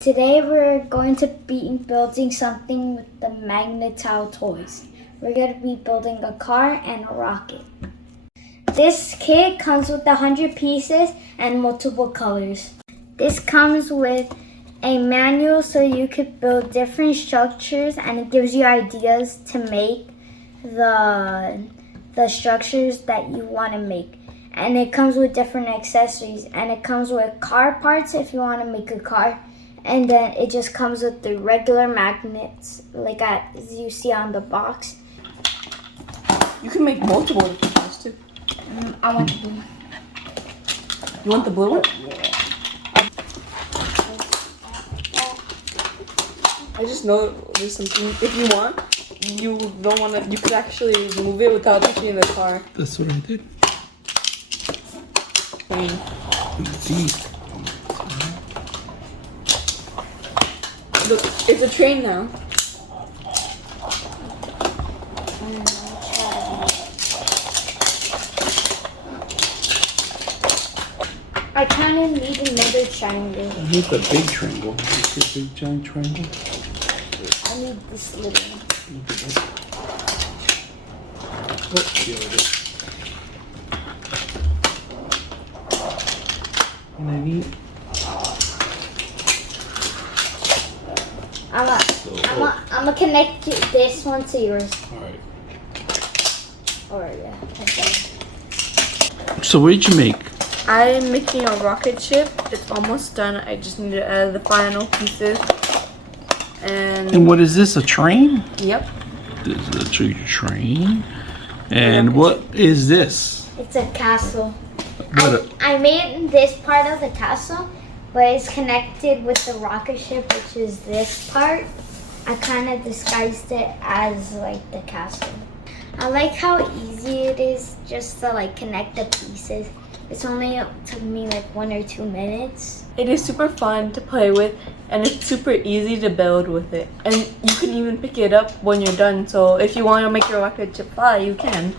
Today we're going to be building something with the magna-tile toys. We're going to be building a car and a rocket. This kit comes with 100 pieces and multiple colors. This comes with a manual so you could build different structures, and it gives you ideas to make the structures that you want to make. And it comes with different accessories, and it comes with car parts if you want to make a car. And then it just comes with the regular magnets, like as you see on the box. You can make multiple different ones too. I want the blue one. You want the blue one? Yeah. I just know there's something. If you want, you don't want to. You could actually move it without touching the car. That's what I did. Deep. Look, it's a train now. I kind of need another triangle. I need the big triangle. Is this a big giant triangle? I need this little one. Oh, yeah, it is. And I need. I'm gonna connect this one to yours. Alright. Or yeah. Okay. So what did you make? I'm making a rocket ship. It's almost done. I just need to add the final pieces. And what is this? A train? Yep. This is a train. And what is this? It's a castle. What I made this part of the castle, but it's connected with the rocket ship, which is this part. I kind of disguised it as like the castle. I like how easy it is just to like connect the pieces. It's only took me like 1 or 2 minutes. It is super fun to play with, and it's super easy to build with it. And you can even pick it up when you're done. So if you want to make your rocket ship fly, you can.